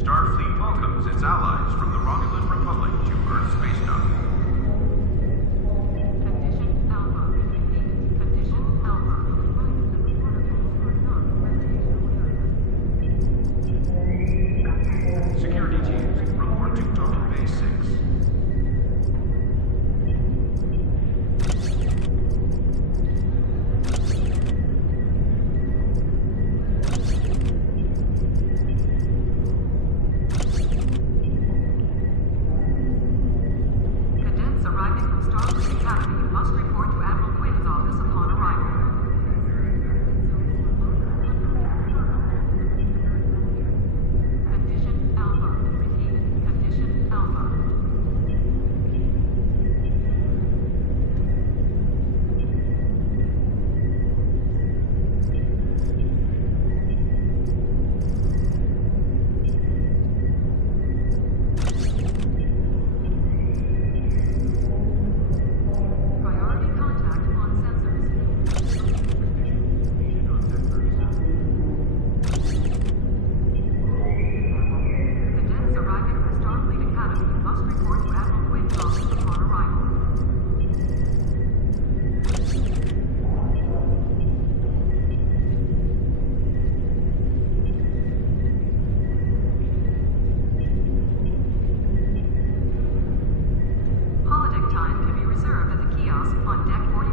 Starfleet welcomes its allies from the Romulan Republic to Earth Space Dock. Condition Alpha. Condition Alpha. Security teams, report to Docker Bay 6. Cadets arriving from Starfleet Academy must report to Admiral Quinn's office upon arrival. Condition Alpha. Repeat. Condition Alpha. Priority contact on sensors. Cadets arriving from Starfleet Academy must report to Admiral Quinn's office upon arrival. Holodeck time can be reserved at the kiosk on Deck 48.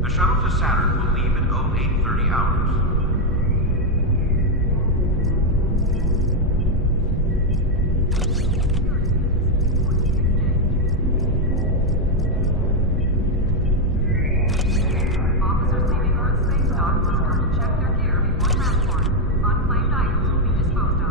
The shuttle to Saturn will leave in 0830 hours. Officers leaving Earth Space Dock must double check their gear before transport. Unclaimed items will be disposed of.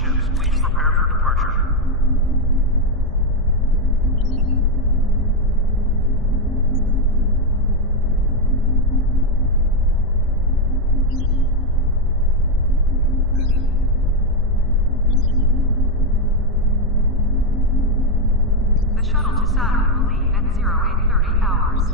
ships, please prepare for departure. The shuttle to Saturn will leave at 0830 hours.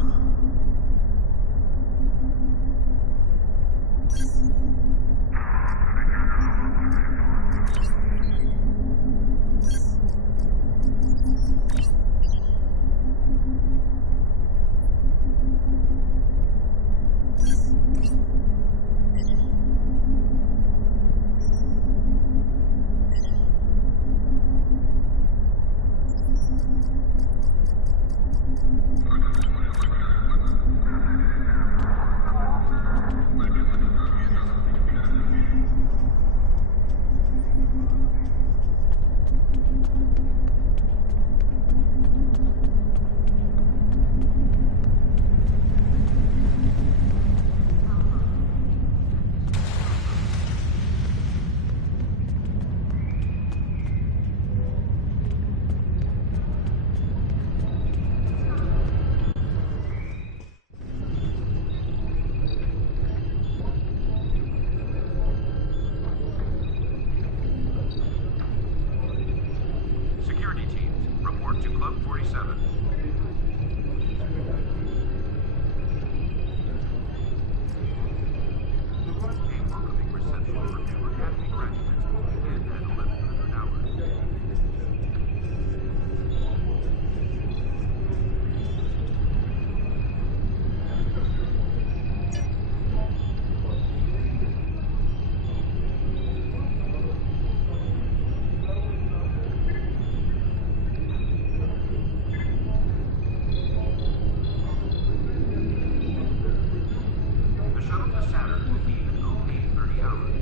Security teams, report to Club 47. A welcoming reception for new Academy graduates will begin at 1100 hours. The shuttle to Saturn will leave at 0830 hours.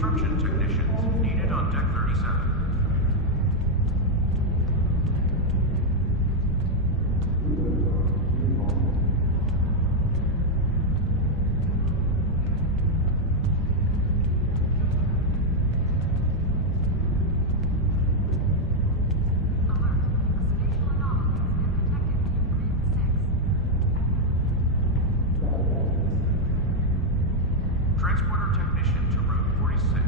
Construction technicians needed on Deck 37. Alert. A spatial anomaly has been detected in Grid 6. Transporter technician to Route 46.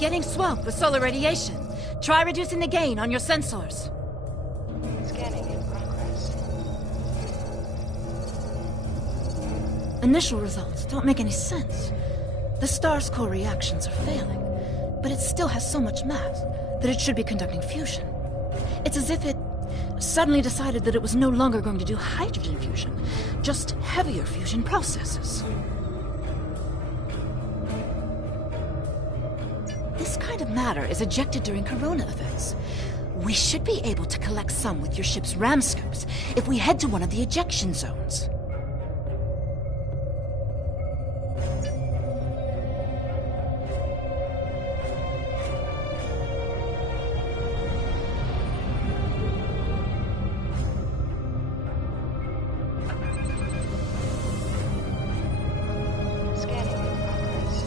getting swamped with solar radiation. Try reducing the gain on your sensors. Scanning in progress. Initial results don't make any sense. The star's core reactions are failing, but it still has so much mass that it should be conducting fusion. It's as if it suddenly decided that it was no longer going to do hydrogen fusion, just heavier fusion processes. This kind of matter is ejected during corona events. We should be able to collect some with your ship's ram scopes if we head to one of the ejection zones. Scanning in progress.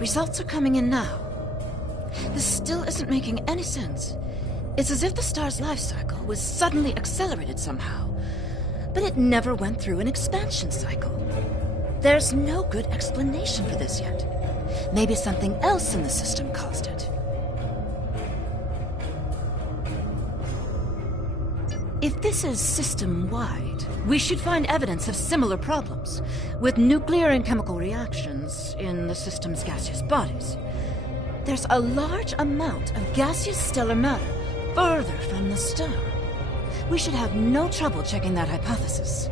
Results are coming in now. This still isn't making any sense. It's as if the star's life cycle was suddenly accelerated somehow, but it never went through an expansion cycle. There's no good explanation for this yet. Maybe something else in the system caused it. If this is system-wide, we should find evidence of similar problems, with nuclear and chemical reactions in the system's gaseous bodies. There's a large amount of gaseous stellar matter further from the star. We should have no trouble checking that hypothesis.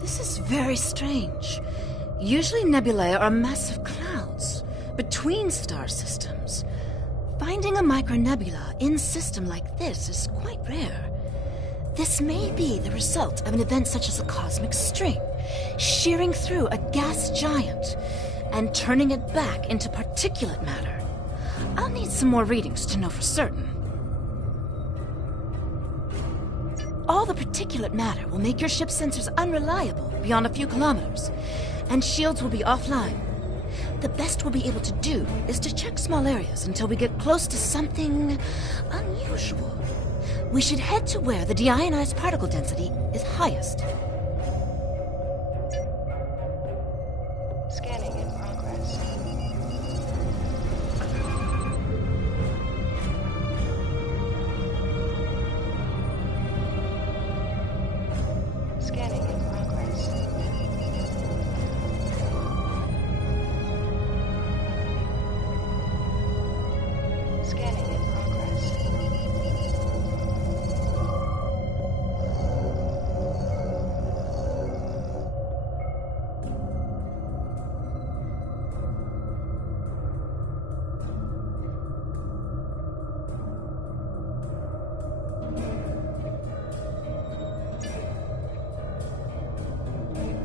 This is very strange. Usually nebulae are massive clouds between star systems. Finding a micronebula in a system like this is quite rare. This may be the result of an event such as a cosmic stream, shearing through a gas giant and turning it back into particulate matter. I'll need some more readings to know for certain. All the particulate matter will make your ship's sensors unreliable beyond a few kilometers, and shields will be offline. The best we'll be able to do is to check small areas until we get close to something unusual. We should head to where the deionized particle density is highest. Scanning in progress. Scanning in progress. Scanning in progress.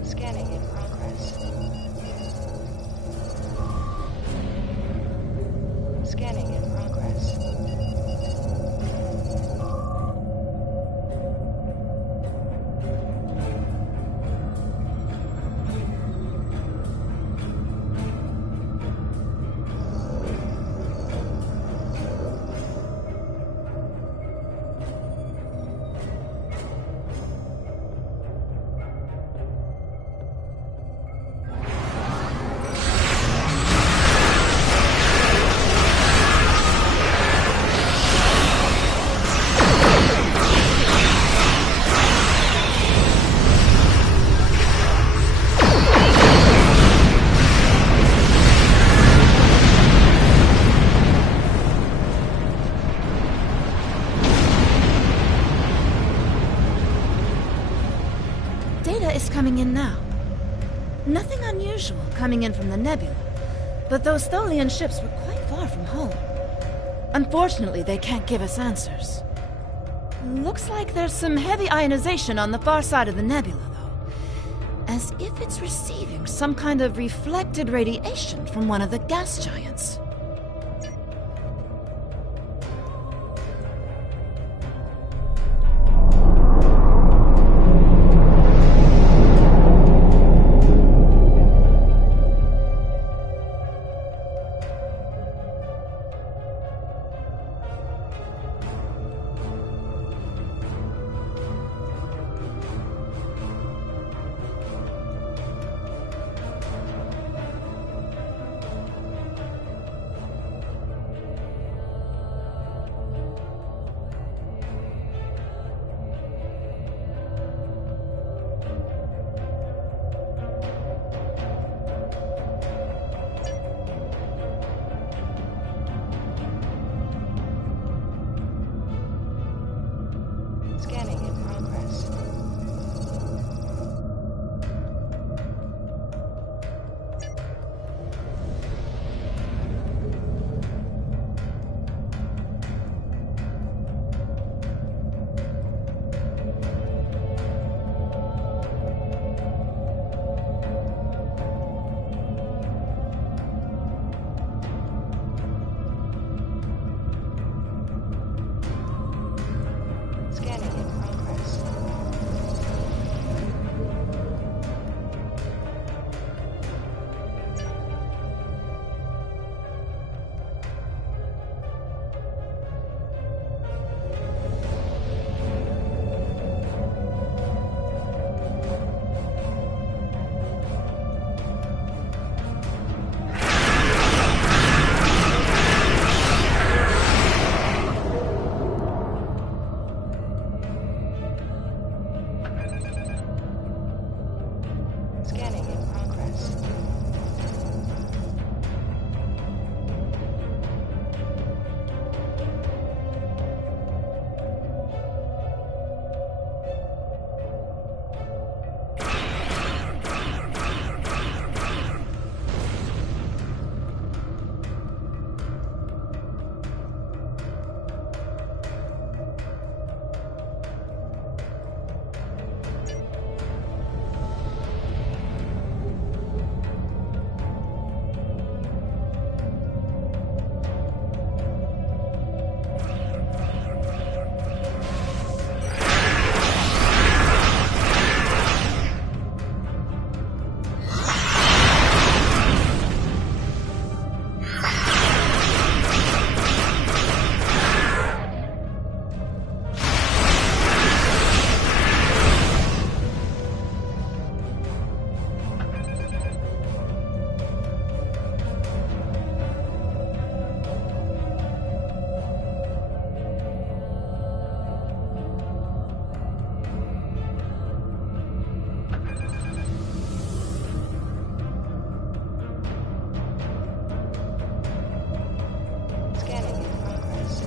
Scanning in progress. Scanning in progress. Data is coming in now. Nothing unusual coming in from the nebula, but those Tholian ships were quite far from home. Unfortunately, they can't give us answers. Looks like there's some heavy ionization on the far side of the nebula, though. As if it's receiving some kind of reflected radiation from one of the gas giants. Scanning in progress. Scanning in progress. Scanning in progress. Scanning in progress.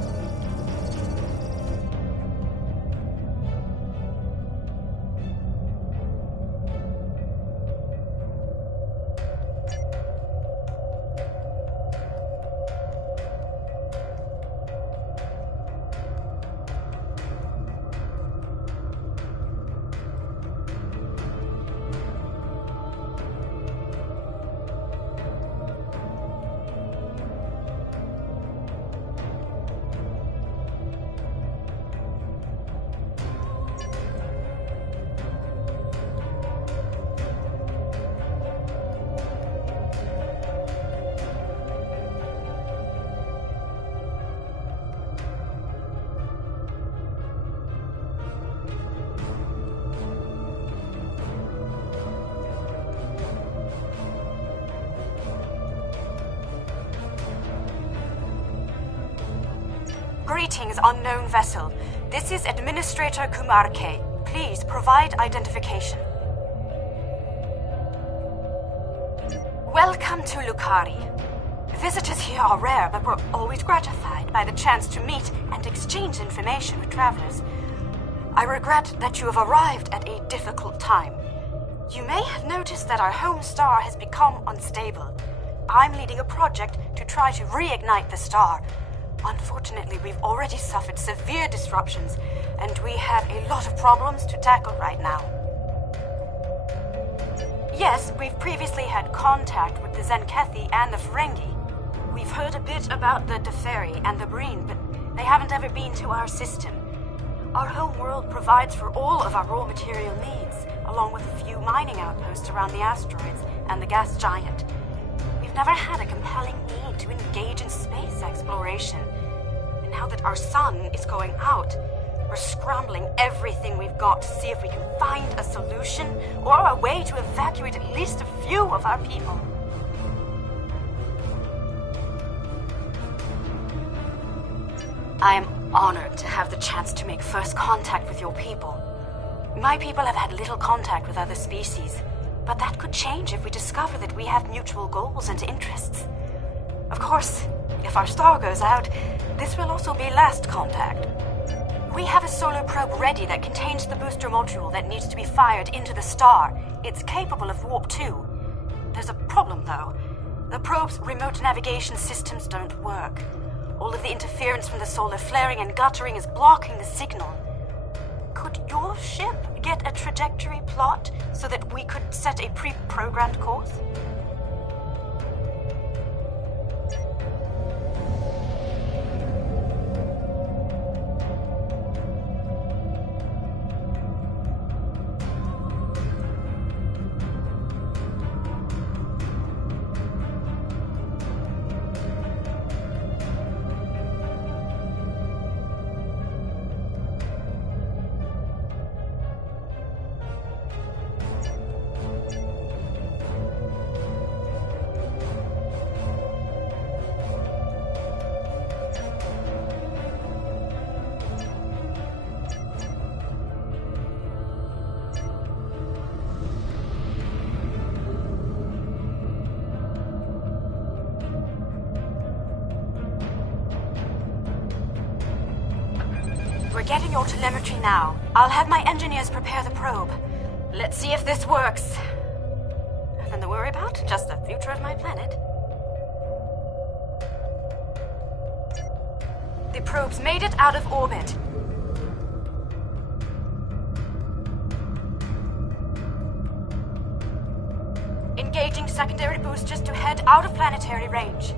Greetings, unknown vessel. This is Administrator Kumar K. Please provide identification. Welcome to Lukari. Visitors here are rare, but we're always gratified by the chance to meet and exchange information with travelers. I regret that you have arrived at a difficult time. You may have noticed that our home star has become unstable. I'm leading a project to try to reignite the star. Unfortunately, we've already suffered severe disruptions, and we have a lot of problems to tackle right now. Yes, we've previously had contact with the Zenkethi and the Ferengi. We've heard a bit about the Deferi and the Breen, but they haven't ever been to our system. Our home world provides for all of our raw material needs, along with a few mining outposts around the asteroids and the gas giant. We've never had a compelling need to engage in space exploration. And now that our sun is going out, we're scrambling everything we've got to see if we can find a solution or a way to evacuate at least a few of our people. I am honored to have the chance to make first contact with your people. My people have had little contact with other species, but that could change if we discover that we have mutual goals and interests. Of course, if our star goes out, this will also be last contact. We have a solar probe ready that contains the booster module that needs to be fired into the star. It's capable of warp 2. There's a problem, though. The probe's remote navigation systems don't work. All of the interference from the solar flaring and guttering is blocking the signal. Could your ship get a trajectory plot so that we could set a pre-programmed course? We're getting your telemetry now. I'll have my engineers prepare the probe. Let's see if this works. Nothing to worry about, just the future of my planet. The probe's made it out of orbit. Engaging secondary boosters to head out of planetary range.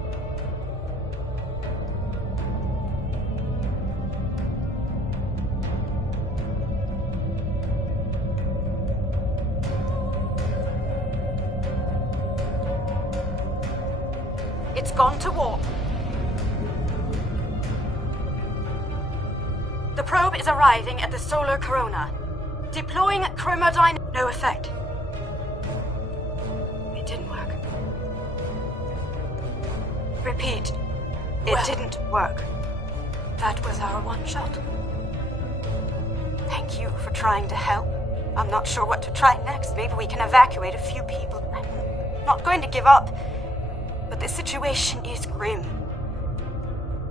It's gone to warp. The probe is arriving at the solar corona. Deploying chromodyne. No effect. It didn't work. Repeat. It didn't work. That was our one shot. Thank you for trying to help. I'm not sure what to try next. Maybe we can evacuate a few people. I'm not going to give up. But the situation is grim.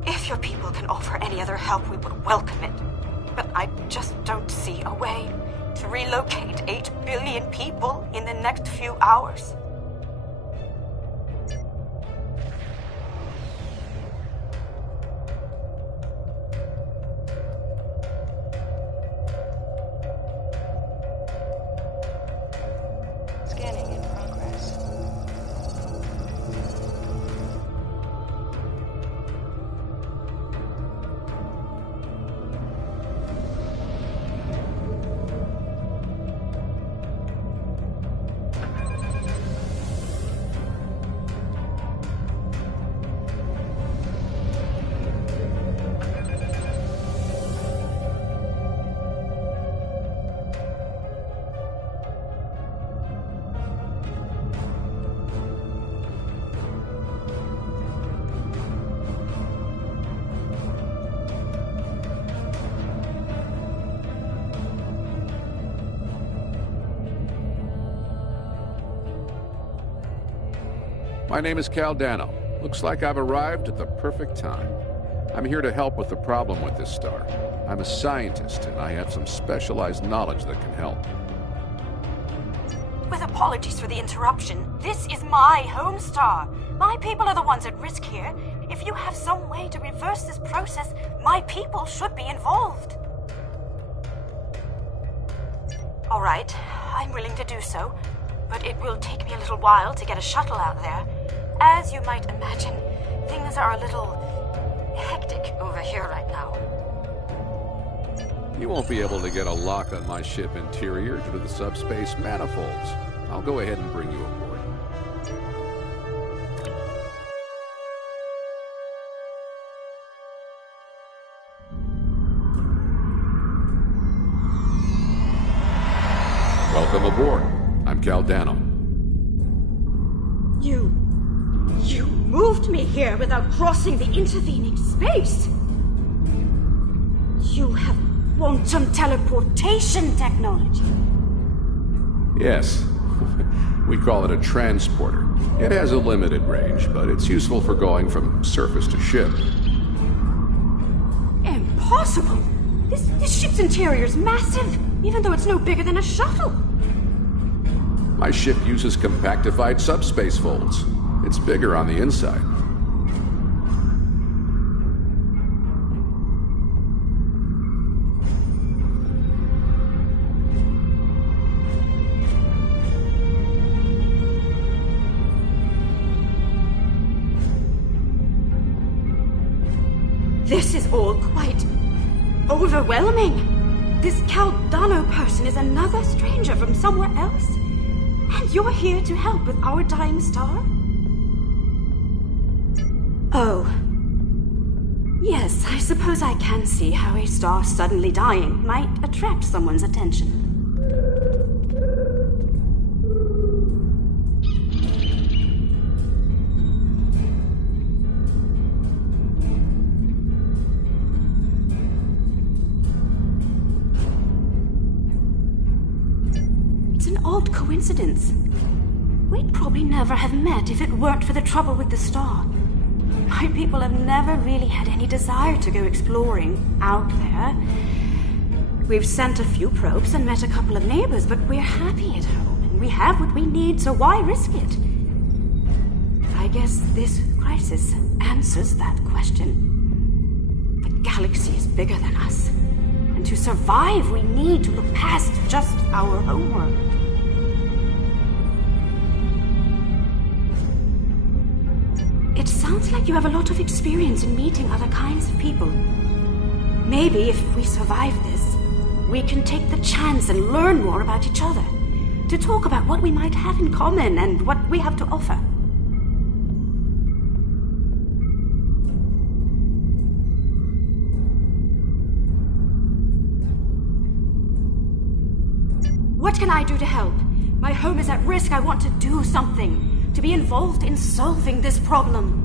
If your people can offer any other help, we would welcome it. But I just don't see a way to relocate 8 billion people in the next few hours. Scanning in progress. My name is Cal Dano. Looks like I've arrived at the perfect time. I'm here to help with the problem with this star. I'm a scientist, and I have some specialized knowledge that can help. With apologies for the interruption, this is my home star. My people are the ones at risk here. If you have some way to reverse this process, my people should be involved. All right, I'm willing to do so, but it will take me a little while to get a shuttle out there. As you might imagine, things are a little hectic over here right now. You won't be able to get a lock on my ship interior due to the subspace manifolds. I'll go ahead and bring you aboard. Welcome aboard. I'm Cal Dano. You moved me here without crossing the intervening space. You have quantum teleportation technology. Yes. We call it a transporter. It has a limited range, but it's useful for going from surface to ship. Impossible! This ship's interior is massive, even though it's no bigger than a shuttle. My ship uses compactified subspace folds. It's bigger on the inside. This is all quite overwhelming. This Cal Dano person is another stranger from somewhere else. And you're here to help with our dying star? Oh. Yes, I suppose I can see how a star suddenly dying might attract someone's attention. Odd coincidence. We'd probably never have met if it weren't for the trouble with the star. My people have never really had any desire to go exploring out there. We've sent a few probes and met a couple of neighbors, but we're happy at home, and we have what we need, so why risk it? I guess this crisis answers that question. The galaxy is bigger than us, and to survive, we need to look past just our homeworld. It sounds like you have a lot of experience in meeting other kinds of people. Maybe if we survive this, we can take the chance and learn more about each other, to talk about what we might have in common and what we have to offer. What can I do to help? My home is at risk. I want to do something, to be involved in solving this problem.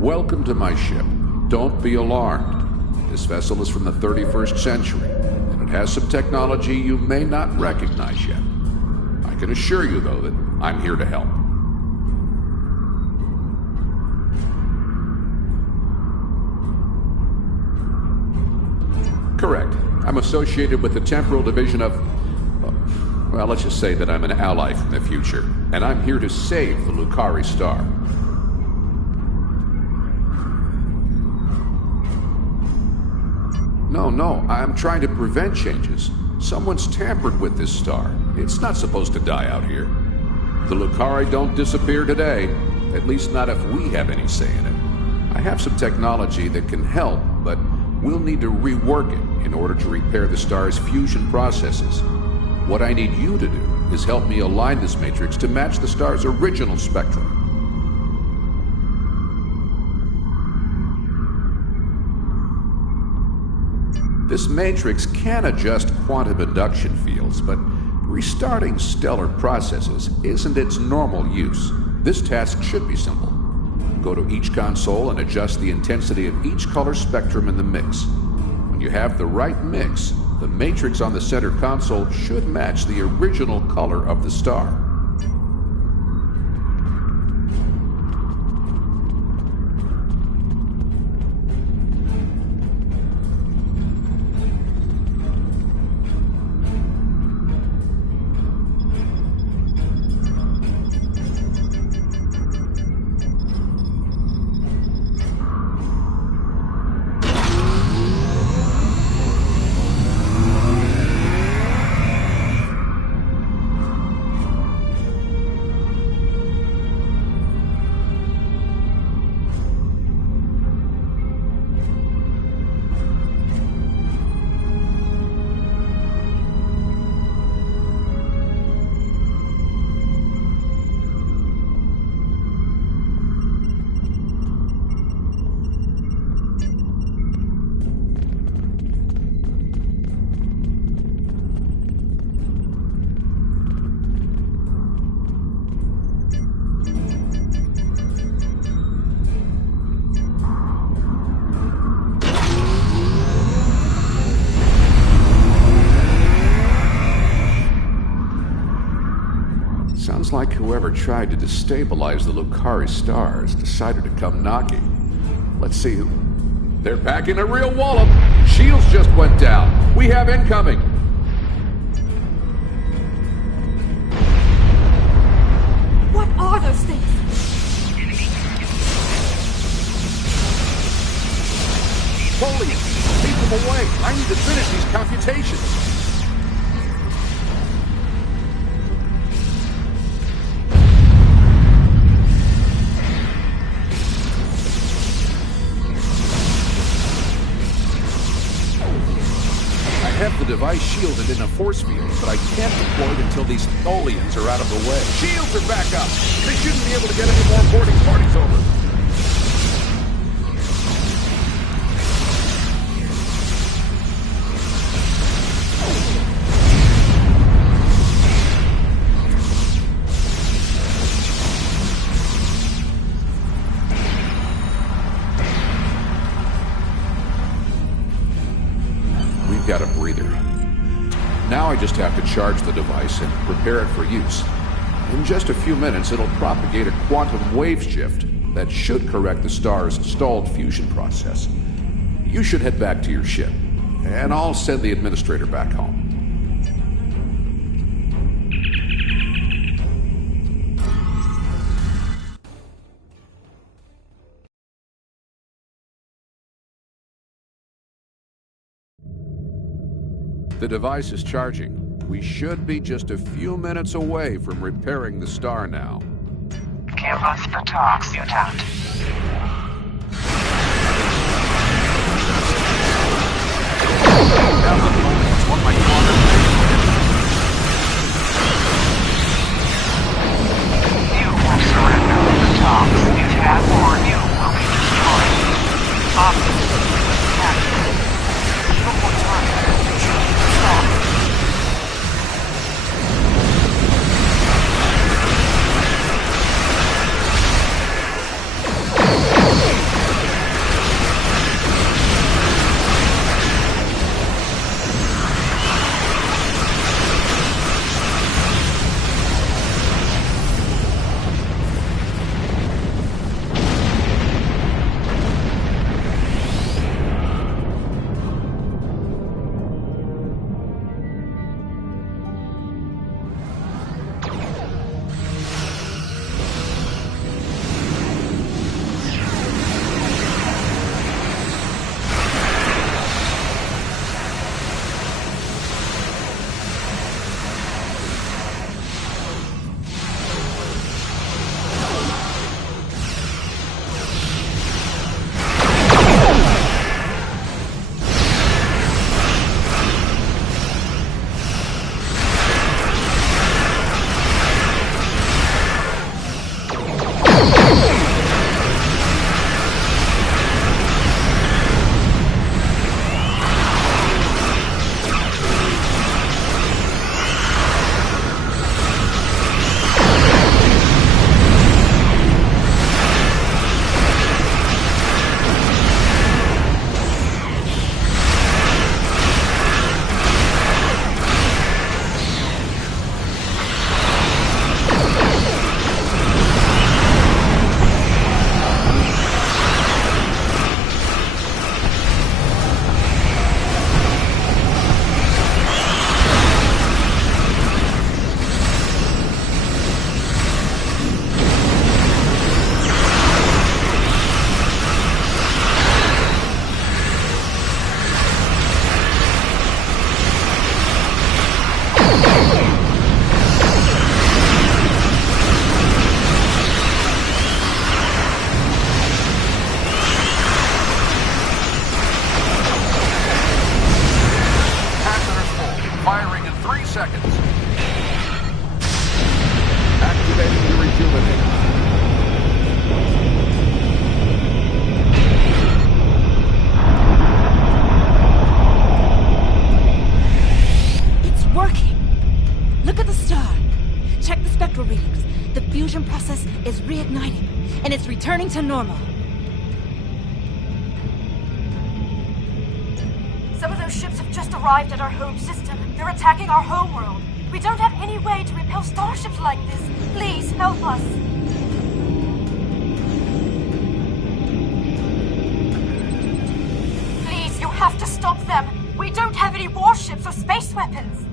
Welcome to my ship. Don't be alarmed. This vessel is from the 31st century, and it has some technology you may not recognize yet. I can assure you, though, that I'm here to help. Correct. I'm associated with the Temporal Division of... well, let's just say that I'm an ally from the future, and I'm here to save the Lucari Star. No, I'm trying to prevent changes. Someone's tampered with this star. It's not supposed to die out here. The Lukari don't disappear today, at least not if we have any say in it. I have some technology that can help, but we'll need to rework it in order to repair the star's fusion processes. What I need you to do is help me align this matrix to match the star's original spectrum. This matrix can adjust quantum induction fields, but restarting stellar processes isn't its normal use. This task should be simple. Go to each console and adjust the intensity of each color spectrum in the mix. When you have the right mix, the matrix on the center console should match the original color of the star. Sounds like whoever tried to destabilize the Lukari stars decided to come knocking. Let's see who... They're packing a real wallop! Shields just went down! We have incoming! What are those things? Napoleon! Keep them away! I need to finish these computations! I have the device shielded in a force field, but I can't deploy it until these Tholians are out of the way. Shields are back up! They shouldn't be able to get any more boarding parties over. Got a breather. Now I just have to charge the device and prepare it for use. In just a few minutes, it'll propagate a quantum wave shift that should correct the star's stalled fusion process. You should head back to your ship, and I'll send the administrator back home. The device is charging. We should be just a few minutes away from repairing the star now. Give us the talks, mutant. What my father You will surrender the talks. If that or you will be destroyed. Optimus, Captain. Even more time. Stop. the star. Check the spectral readings. The fusion process is reigniting, and it's returning to normal. Some of those ships have just arrived at our home system. They're attacking our homeworld. We don't have any way to repel starships like this. Please, help us. Please, you have to stop them. We don't have any warships or space weapons.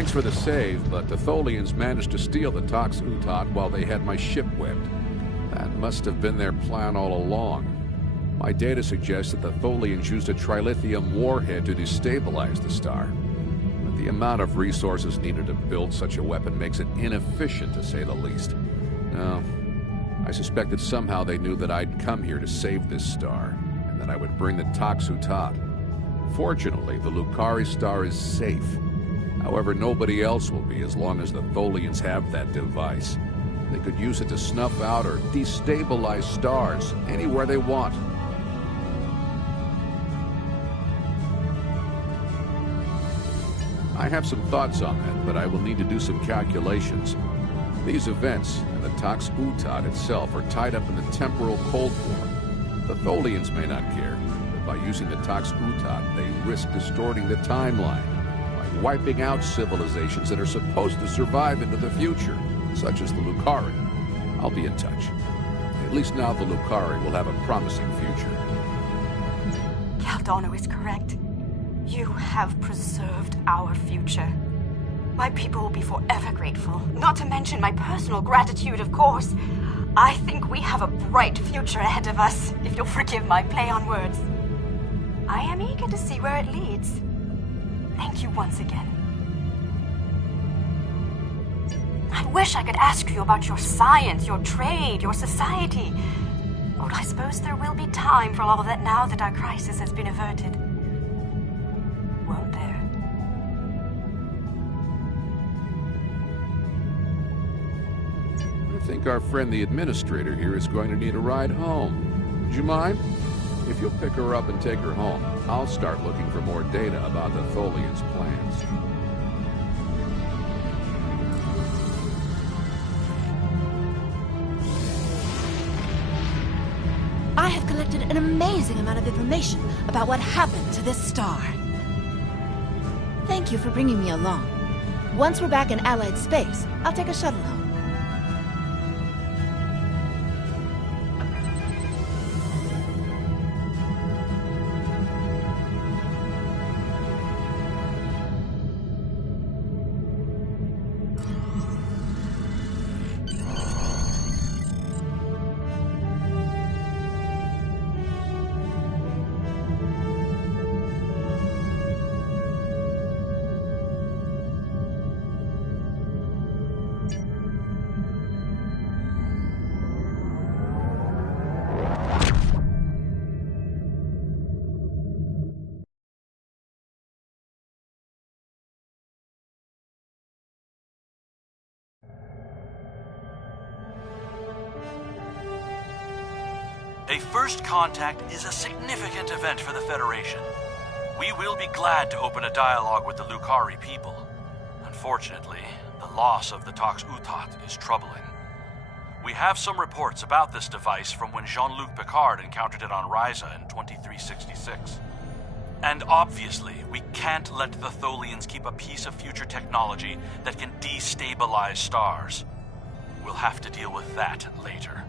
Thanks for the save, but the Tholians managed to steal the Tox Utot while they had my ship whipped. That must have been their plan all along. My data suggests that the Tholians used a trilithium warhead to destabilize the star. But the amount of resources needed to build such a weapon makes it inefficient, to say the least. No, I suspect that somehow they knew that I'd come here to save this star, and that I would bring the Tox Utot. Fortunately, the Lukari star is safe. However, nobody else will be as long as the Tholians have that device. They could use it to snuff out or destabilize stars anywhere they want. I have some thoughts on that, but I will need to do some calculations. These events and the Tox Utot itself are tied up in the temporal Cold War. The Tholians may not care, but by using the Tox Utot, they risk distorting the timeline, wiping out civilizations that are supposed to survive into the future, such as the Lukari. I'll be in touch. At least now the Lukari will have a promising future. Caldano is correct. You have preserved our future. My people will be forever grateful, not to mention my personal gratitude, of course. I think we have a bright future ahead of us, if you'll forgive my play on words. I am eager to see where it leads. Thank you once again. I wish I could ask you about your science, your trade, your society. But I suppose there will be time for all of that now that our crisis has been averted. Won't there? I think our friend the administrator here is going to need a ride home. Would you mind? If you'll pick her up and take her home, I'll start looking for more data about the Tholians' plans. I have collected an amazing amount of information about what happened to this star. Thank you for bringing me along. Once we're back in Allied space, I'll take a shuttle home. A first contact is a significant event for the Federation. We will be glad to open a dialogue with the Lukari people. Unfortunately, the loss of the Tox Utat is troubling. We have some reports about this device from when Jean-Luc Picard encountered it on Ryza in 2366. And obviously, we can't let the Tholians keep a piece of future technology that can destabilize stars. We'll have to deal with that later.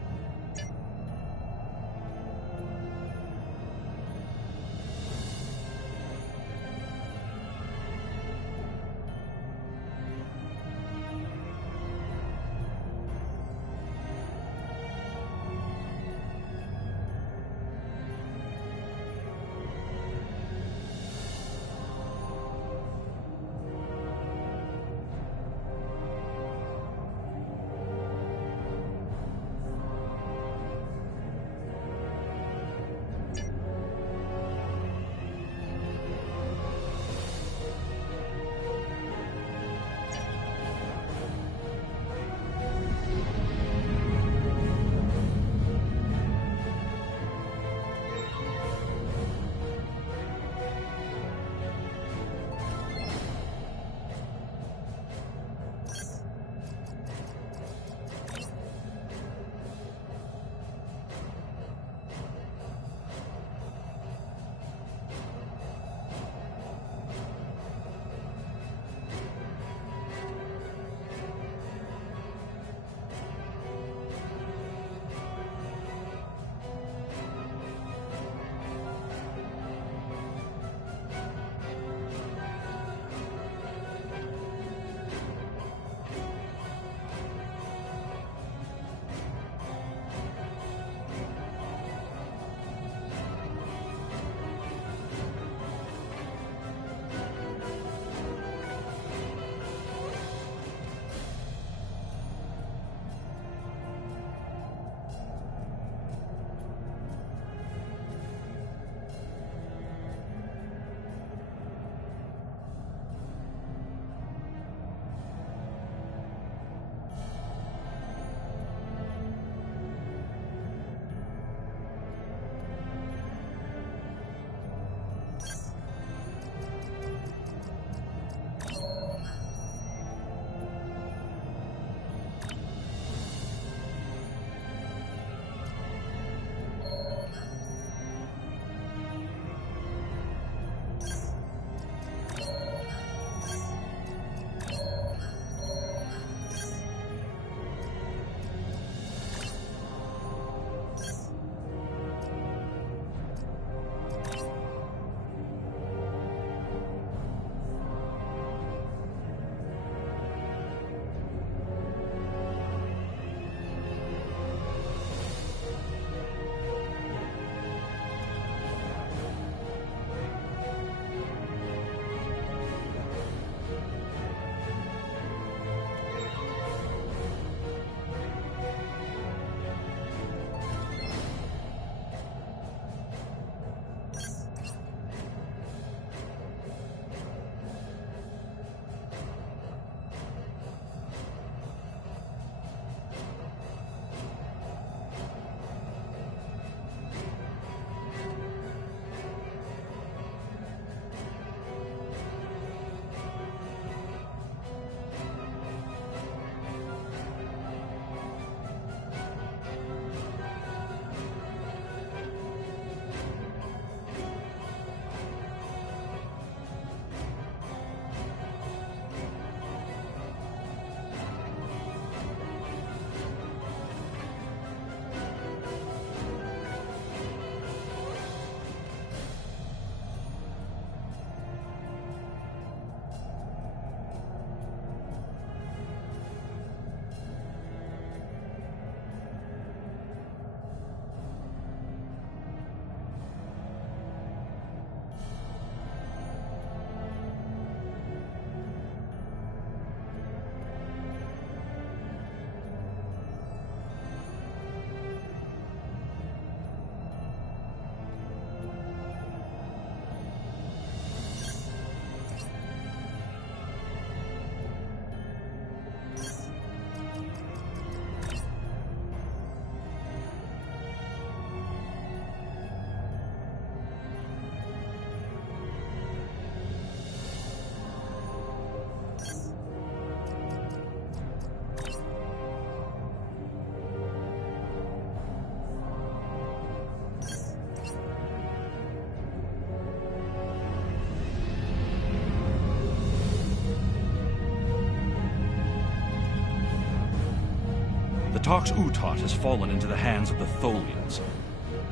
Tox Utot has fallen into the hands of the Tholians.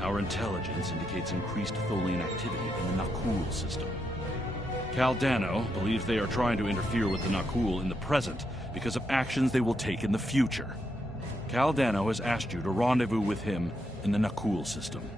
Our intelligence indicates increased Tholian activity in the Nakul system. Caldano believes they are trying to interfere with the Nakul in the present because of actions they will take in the future. Caldano has asked you to rendezvous with him in the Nakul system.